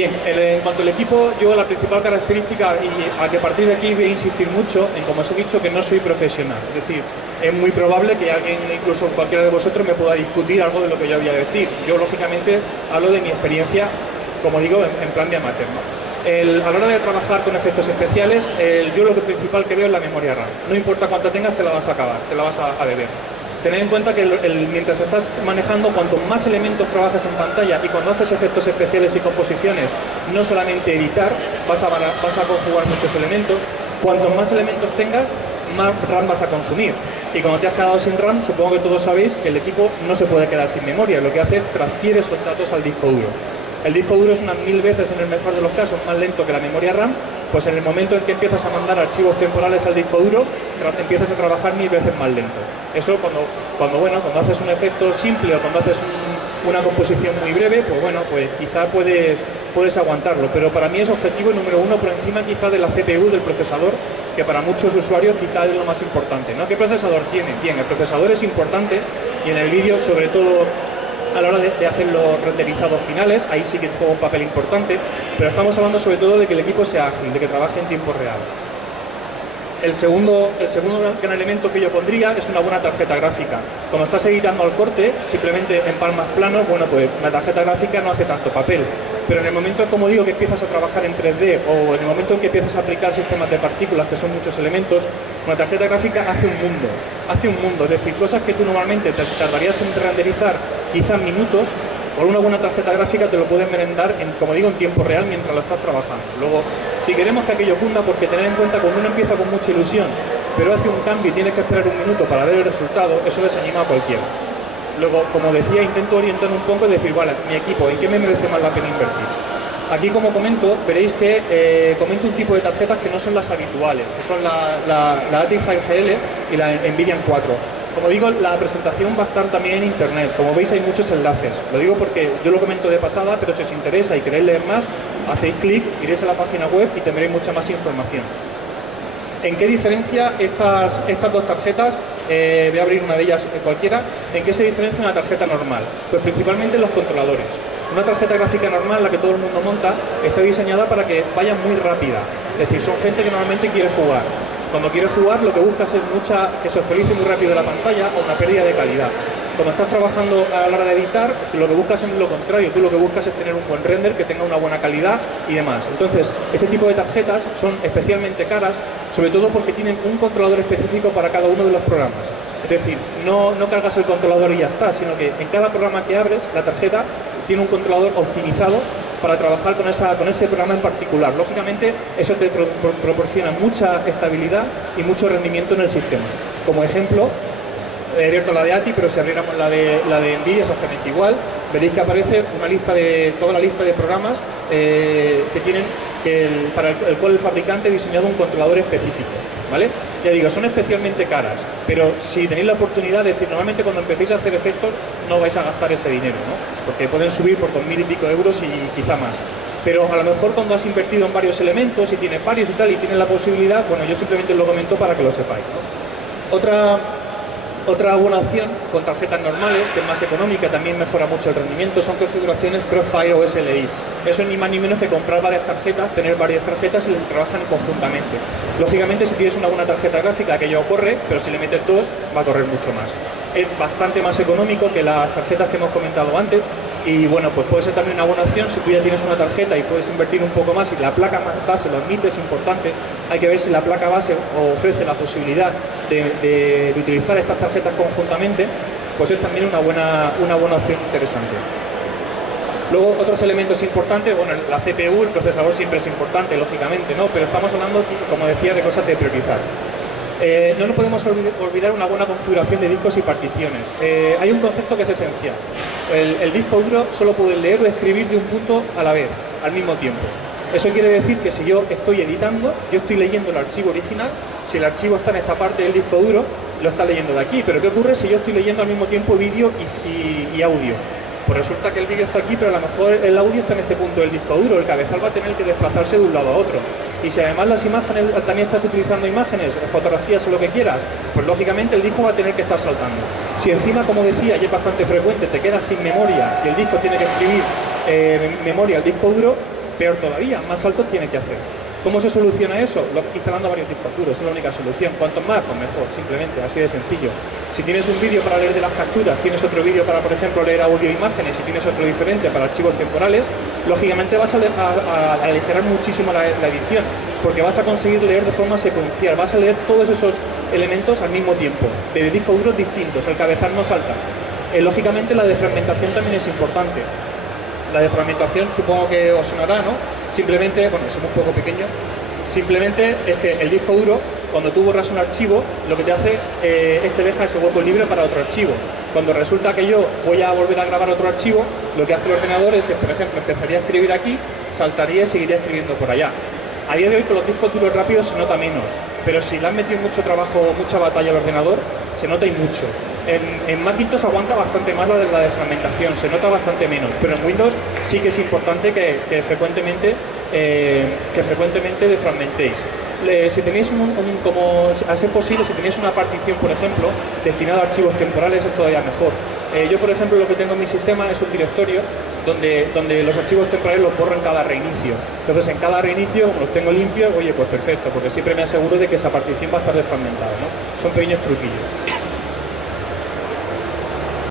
Bien, en cuanto al equipo, yo la principal característica, y a que a partir de aquí voy a insistir mucho en, como os he dicho, que no soy profesional. Es decir, es muy probable que alguien, incluso cualquiera de vosotros, me pueda discutir algo de lo que yo voy a decir. Yo, lógicamente, hablo de mi experiencia, como digo, en plan de amateur, ¿no? A la hora de trabajar con efectos especiales, yo lo principal que veo es la memoria RAM. No importa cuánta tengas, te la vas a acabar, te la vas a beber. Tened en cuenta que mientras estás manejando, cuanto más elementos trabajas en pantalla y cuando haces efectos especiales y composiciones, no solamente editar, vas a conjugar muchos elementos. Cuantos más elementos tengas, más RAM vas a consumir. Y cuando te has quedado sin RAM, supongo que todos sabéis que el equipo no se puede quedar sin memoria. Lo que hace es transfiere esos datos al disco duro. El disco duro es unas 1000 veces, en el mejor de los casos, más lento que la memoria RAM. Pues en el momento en que empiezas a mandar archivos temporales al disco duro, empiezas a trabajar 1000 veces más lento. Eso cuando haces un efecto simple o cuando haces una composición muy breve, pues bueno, pues quizá puedes aguantarlo. Pero para mí es objetivo número uno, por encima quizá de la CPU, del procesador, que para muchos usuarios quizá es lo más importante, ¿no? ¿Qué procesador tiene? Bien, el procesador es importante y en el vídeo, sobre todo a la hora de hacer los renderizados finales, ahí sí que juega un papel importante, pero estamos hablando sobre todo de que el equipo sea ágil, de que trabaje en tiempo real. El segundo gran elemento que yo pondría es una buena tarjeta gráfica. Cuando estás editando al corte, simplemente en palmas planos, bueno, pues la tarjeta gráfica no hace tanto papel. Pero en el momento, como digo, que empiezas a trabajar en 3D o en el momento en que empiezas a aplicar sistemas de partículas, que son muchos elementos, una tarjeta gráfica hace un mundo. Es decir, cosas que tú normalmente te tardarías en renderizar quizás minutos, por una buena tarjeta gráfica te lo puedes merendar, como digo, en tiempo real mientras lo estás trabajando. Luego, si queremos que aquello cunda, porque tened en cuenta cuando uno empieza con mucha ilusión, pero hace un cambio y tienes que esperar un minuto para ver el resultado, eso desanima a cualquiera. Luego, como decía, intento orientar un poco y decir, vale, mi equipo, ¿en qué me merece más la pena invertir? Aquí, como comento, veréis que comento un tipo de tarjetas que no son las habituales, que son la ATI 5GL y la Nvidia 4. Como digo, la presentación va a estar también en internet. Como veis, hay muchos enlaces. Lo digo porque yo lo comento de pasada, pero si os interesa y queréis leer más, hacéis clic, iréis a la página web y tendréis mucha más información. ¿En qué diferencia estas dos tarjetas? Voy a abrir una de ellas cualquiera. ¿En qué se diferencia una tarjeta normal? Pues principalmente en los controladores. Una tarjeta gráfica normal, la que todo el mundo monta, está diseñada para que vaya muy rápida. Es decir, son gente que normalmente quiere jugar. Cuando quieres jugar, lo que buscas es que se actualice muy rápido la pantalla o una pérdida de calidad. Cuando estás trabajando a la hora de editar, lo que buscas es lo contrario. Tú lo que buscas es tener un buen render, que tenga una buena calidad y demás. Entonces, este tipo de tarjetas son especialmente caras, sobre todo porque tienen un controlador específico para cada uno de los programas. Es decir, no cargas el controlador y ya está, sino que en cada programa que abres, la tarjeta tiene un controlador optimizado para trabajar con ese programa en particular. Lógicamente, eso te proporciona mucha estabilidad y mucho rendimiento en el sistema. Como ejemplo, he abierto la de ATI, pero si abriéramos la de Nvidia exactamente igual, veréis que aparece toda la lista de programas para el cual el fabricante ha diseñado un controlador específico, ¿vale? Ya digo, son especialmente caras, pero si tenéis la oportunidad de decir, normalmente cuando empecéis a hacer efectos no vais a gastar ese dinero, ¿no? Porque pueden subir por 2000 y pico euros y quizá más. Pero a lo mejor cuando has invertido en varios elementos y tienes varios y tal y tienes la posibilidad, bueno, yo simplemente lo comento para que lo sepáis, ¿no? Otra buena opción con tarjetas normales, que es más económica, también mejora mucho el rendimiento, son configuraciones Crossfire o SLI. Eso es ni más ni menos que comprar varias tarjetas, tener varias tarjetas y trabajan conjuntamente. Lógicamente, si tienes una buena tarjeta gráfica, aquello corre, pero si le metes dos, va a correr mucho más. Es bastante más económico que las tarjetas que hemos comentado antes. Y bueno, pues puede ser también una buena opción si tú ya tienes una tarjeta y puedes invertir un poco más y la placa base lo admite, es importante. Hay que ver si la placa base ofrece la posibilidad de utilizar estas tarjetas conjuntamente, pues es también una buena opción interesante. Luego, otros elementos importantes, bueno, la CPU, el procesador siempre es importante, lógicamente, ¿no? Pero estamos hablando, como decía, de cosas de priorizar. No nos podemos olvidar una buena configuración de discos y particiones. Hay un concepto que es esencial. El disco duro solo puede leer o escribir de un punto a la vez, al mismo tiempo. Eso quiere decir que si yo estoy editando, yo estoy leyendo el archivo original. Si el archivo está en esta parte del disco duro, lo está leyendo de aquí. Pero ¿qué ocurre si yo estoy leyendo al mismo tiempo vídeo y audio? Pues resulta que el vídeo está aquí, pero a lo mejor el audio está en este punto del disco duro. El cabezal va a tener que desplazarse de un lado a otro. Y si además las imágenes, también estás utilizando imágenes, fotografías o lo que quieras, pues lógicamente el disco va a tener que estar saltando. Si encima, como decía, y es bastante frecuente, te quedas sin memoria y el disco tiene que escribir memoria al disco duro, peor todavía, más alto tiene que hacer. ¿Cómo se soluciona eso? Instalando varios discos duros, es la única solución. Cuanto más, pues mejor, simplemente, así de sencillo. Si tienes un vídeo para leer de las capturas, tienes otro vídeo para, por ejemplo, leer audio e imágenes, y tienes otro diferente para archivos temporales, lógicamente vas a aligerar muchísimo la edición, porque vas a conseguir leer de forma secuencial, vas a leer todos esos elementos al mismo tiempo, de discos duros distintos, el cabezal no salta. Lógicamente la defragmentación también es importante. La defragmentación supongo que os sonará, ¿no? Simplemente, bueno, somos un poco pequeños, simplemente es que el disco duro, cuando tú borras un archivo, lo que te hace es te deja ese hueco libre para otro archivo. Cuando resulta que yo voy a volver a grabar otro archivo, lo que hace el ordenador es, por ejemplo, empezaría a escribir aquí, saltaría y seguiría escribiendo por allá. A día de hoy con los discos duros rápidos se nota menos, pero si le han metido mucho trabajo, mucha batalla al ordenador, se nota y mucho. En Macintosh aguanta bastante más la defragmentación, se nota bastante menos, pero en Windows sí que es importante que frecuentemente defragmentéis. Si tenéis como a ser posible, si tenéis una partición, por ejemplo, destinada a archivos temporales, es todavía mejor. Yo, por ejemplo, lo que tengo en mi sistema es un directorio donde los archivos temporales los borro en cada reinicio. Entonces, en cada reinicio, como los tengo limpios, oye, pues perfecto, porque siempre me aseguro de que esa partición va a estar desfragmentada, ¿no? Son pequeños truquillos.